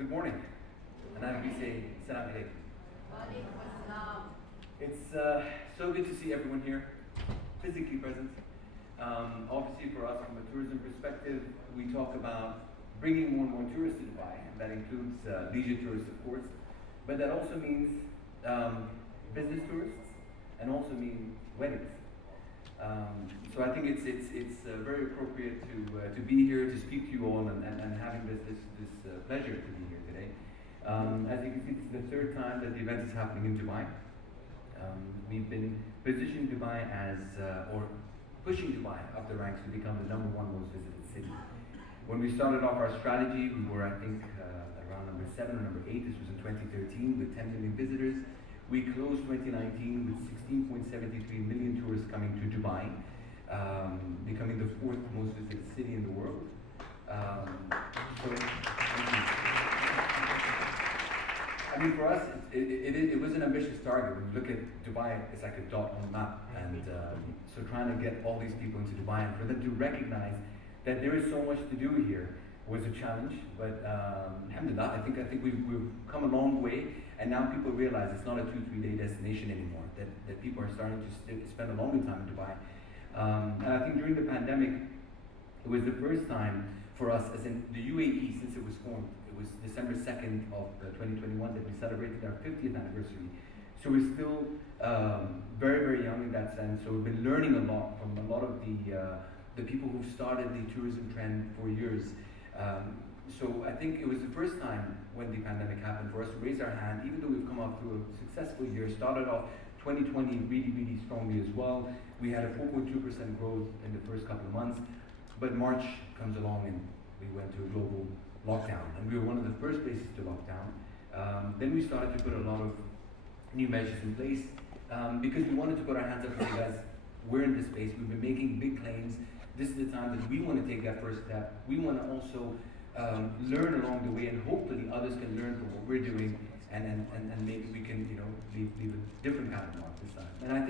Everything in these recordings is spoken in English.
Good morning. And we say Salam alaikum. It's so good to see everyone here, physically present. Obviously for us, from a tourism perspective, we talk about bringing more and more tourists to Dubai, and that includes leisure tourists, of course, but that also means business tourists, and also means weddings. So I think it's very appropriate to be here, to speak to you all, and having this pleasure to be here today. As you can see, this is the third time that the event is happening in Dubai. We've been positioning Dubai as, or pushing Dubai up the ranks to become the #1 most visited city. When we started off our strategy, we were, I think, around number 7 or number 8. This was in 2013 with 10 million visitors. We closed 2019 with 16.73 million tourists coming to Dubai, becoming the 4th most visited city in the world. I mean, for us, it was an ambitious target. When you look at Dubai, it's like a dot on the map. And so trying to get all these people into Dubai and for them to recognize that there is so much to do here was a challenge. But alhamdulillah, I think we've come a long way. And now people realize it's not a 2-3 day destination anymore, that people are starting to spend a longer time in Dubai. And I think during the pandemic, it was the first time for us, as in the UAE, since it was formed. It was December 2nd of 2021 that we celebrated our 50th anniversary. So we're still very, very young in that sense. So we've been learning a lot from a lot of the people who've started the tourism trend for years. So I think it was the first time when the pandemic happened for us to raise our hand, even though we've come up through a successful year, started off 2020 really, really strongly as well. We had a 4.2% growth in the first couple of months, but March comes along and we went to a global lockdown, and we were one of the first places to lock down. Then we started to put a lot of new measures in place because we wanted to put our hands up and say, guys, we're in this space, we've been making big claims. This is the time that we want to take that first step. We want to also learn along the way, and hopefully others can learn from what we're doing, and maybe we can, you know, leave a different kind of mark this time. And I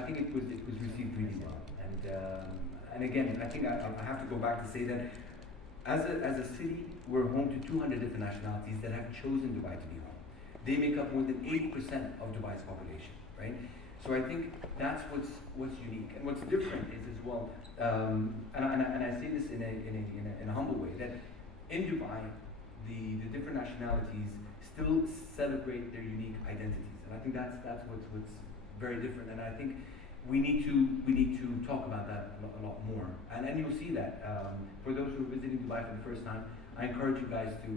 think it was received really well. And again, I think I have to go back to say that as a city, we're home to 200 different nationalities that have chosen Dubai to be home. They make up more than 80% of Dubai's population, right? So I think that's what's unique, and what's different is as well. And I say this in a humble way, that in Dubai, the different nationalities still celebrate their unique identities, and I think that's what's very different. And I think we need to talk about that a lot more. And you'll see that for those who are visiting Dubai for the first time, I encourage you guys to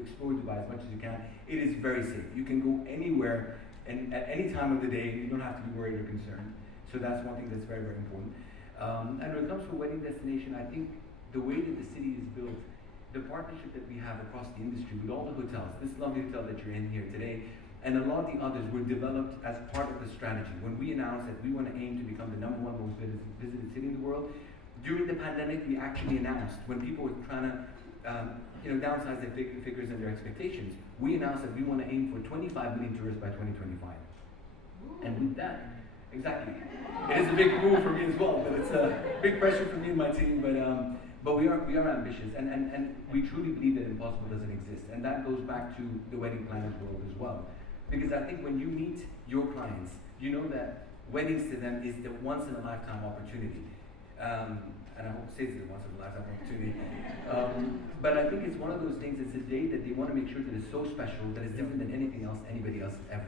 explore Dubai as much as you can. It is very safe. You can go anywhere and at any time of the day. You don't have to be worried or concerned. So that's one thing that's very, very important. And when it comes to a wedding destination, I think the way that the city is built, the partnership that we have across the industry with all the hotels, this lovely hotel that you're in here today, and a lot of the others were developed as part of the strategy. When we announced that we want to aim to become the #1 most visited city in the world, during the pandemic, we actually announced, when people were trying to downsize their figures and their expectations, we announced that we want to aim for 25 million tourists by 2025. And with that, exactly. It is a big move for me as well, but it's a big pressure for me and my team, but we are ambitious, and we truly believe that impossible doesn't exist. And that goes back to the wedding planners world as well. Because I think when you meet your clients, you know that weddings to them is the once-in-a-lifetime opportunity. And I won't say it's a once-in-a-lifetime opportunity. But I think it's one of those things, it's a day that they want to make sure that it's so special, that it's different than anything else anybody else has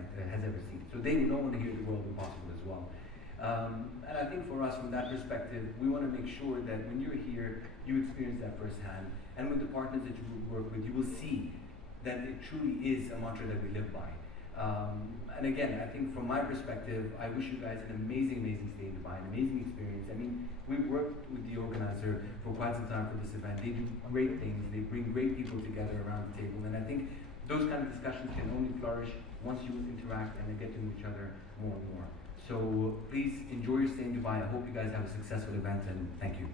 ever seen. So they don't want to hear the world impossible as well. And I think for us, from that perspective, we want to make sure that when you're here, you experience that firsthand. And with the partners that you work with, you will see that it truly is a mantra that we live by. And again, I think from my perspective, I wish you guys an amazing, amazing stay in Dubai, an amazing experience. I mean, we've worked with the organizer for quite some time for this event. They do great things. They bring great people together around the table. And I think those kind of discussions can only flourish once you interact and get to know each other more and more. So please enjoy your stay in Dubai. I hope you guys have a successful event, and thank you.